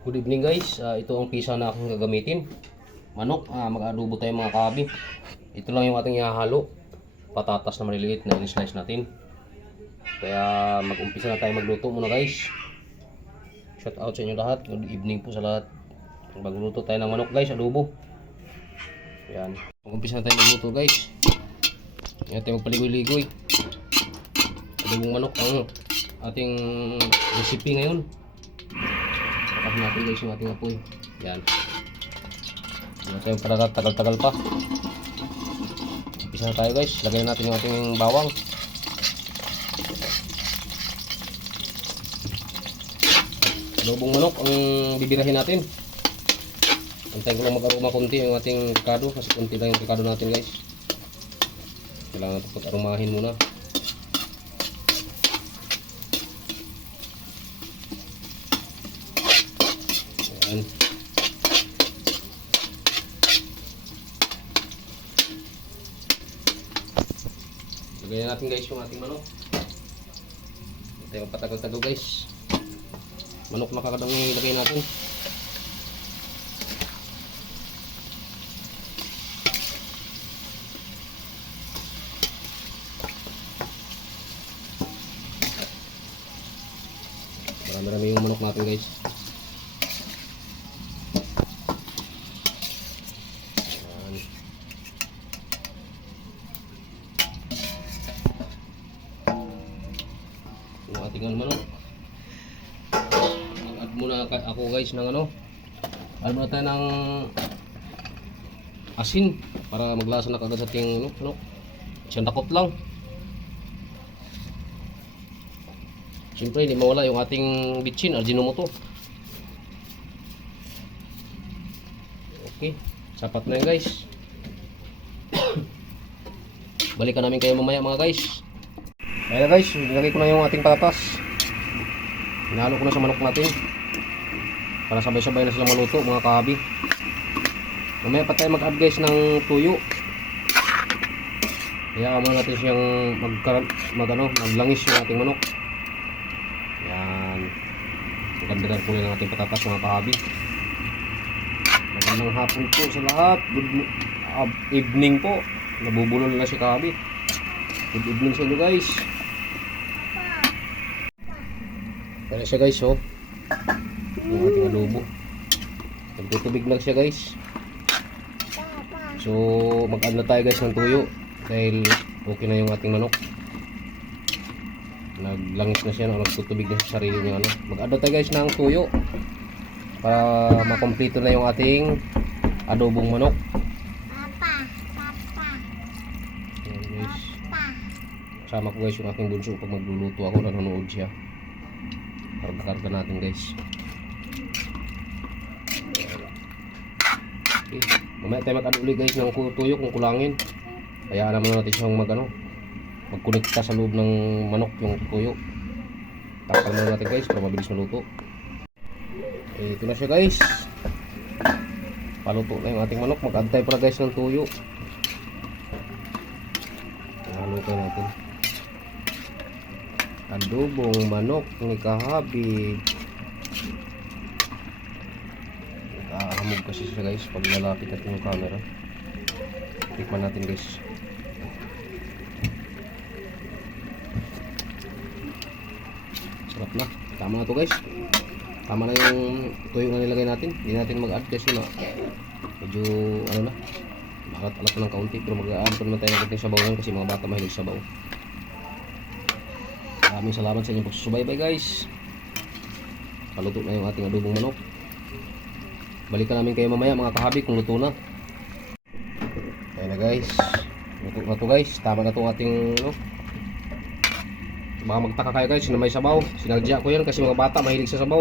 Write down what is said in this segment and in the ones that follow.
Good evening guys, ito ang pisa na aking gagamitin. Manok, mag-adobo tayo mga kabi. Ito lang yung ating ihahalo. Patatas na maliliit na in-slice natin. Kaya mag-umpisa na tayo magluto muna guys. Shout out sa inyo lahat, good evening po sa lahat. Magluto tayo ng manok guys, adobo. Yan, mag-umpisa na tayo magluto guys. Yan tayo magpaligoy-ligoy. Adobong manok ang ating recipe ngayon. Tapos natin guys yung ating apoy. Yan. Hindi na tayo para tagal-tagal pa. Umpisa na tayo guys. Lagyan natin yung ating bawang. Adobong manok ang bibirahin natin. Antayin ko lang mag-aroma konti yung ating pikado. Kasi konti lang yung pikado natin guys. Kailangan natin pag-aromahin muna. Yan. Lagayan natin guys yung ating manok. Ito yung patagal-tagal guys. Manok na kakadang ilagay natin. Marami-rami yung manok natin guys. Yung ating manok. Add muna ako guys ng add muna tayo ng asin para maglasa na kagad sa ating manok. Isang dakot lang. Siyempre hindi mawala yung ating bitchin, Ajinomoto. Okay, sapat na yun guys. Balikan namin kayo mamaya mga guys. Ayan guys, nilagay ko na yung ating patatas. Hinalo ko na sa manok natin para sabay-sabay na sila maluto mga kahabi. Mamaya pa tayo mag-add guys ng tuyo. Kaya muna natin siyang maglangis yung ating manok. Yan. Magandang kulay ng ating patatas mga kahabi. Magandang hapon po sa lahat. Good evening po. Nabubulol na si kahabi. Good evening sa inyo guys. Kaya siya guys oh. Yung ating adobo. Nagtutubig lang siya guys. So mag-add na tayo guys ng tuyo. Dahil okay na yung ating manok. Naglangis na siya, nagtutubig na sa sarili niya Mag-add na tayo guys ng tuyo. Para makompleto na yung ating adobong manok. Ayan guys. Kasama ko guys yung aking bunso pag magluluto ako, nanonood siya. Karga-karga natin guys. Okay. Mamaya tayo mag-add ulit guys ng tuyo kung kulangin. Hayaan naman natin siyang magkonekta sa loob ng manok yung tuyo. Takpan muna natin guys para mabilis maluto. Okay, ito na siya guys. Paluto na yung ating manok. Mag-add tayo pala guys ng tuyo. Halutin natin. Adobong manok ni kahabi. Nakahamog kasi siya guys pag nalapit natin yung camera. Tikman natin guys. Sarap na. Tama na to guys. Tama na yung tuyo na nilagay natin. Hindi natin mag-add kasi medyo na alat-alat na ng kaunti. Pero mag-add pa naman tayo ng konting sabaw kasi mga bata mahilig sabaw. Maraming salamat sa inyong pagsusubaybay guys. Paluto na yung ating adobong manok. Balikan namin kayo mamaya mga kahabi kung luto na. Ayan na guys. Luto na to guys. Tama na to ating Baka magtaka kayo guys na may sabaw. Sinadya ko yan kasi mga bata mahilig sa sabaw.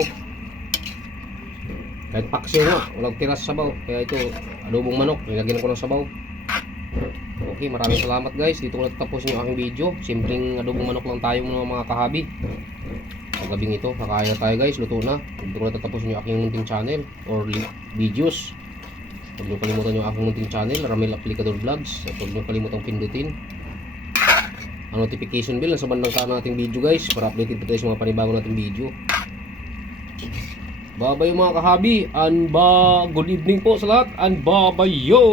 Kahit paksiw nga, walang tira sa sabaw. Kaya ito, adobong manok, nilagyan ko ng sabaw. Okay, maraming salamat guys. Dito ko natapos yung aking video. Simpleng adobong manok lang tayo mga kahabi. Ang gabing ito, kakain na tayo guys. Luto na. Dito ko natapos yung aking munting channel or videos. Huwag niyo kalimutan yung aking munting channel, Ramil Aplicador Vlogs. At huwag niyo kalimutan pindutin ang notification bell sa bandang kanan nating video guys para updated po tayo sa mga panibago nating video. Babayo mga kahabi. Good evening po sa lahat. And babayo!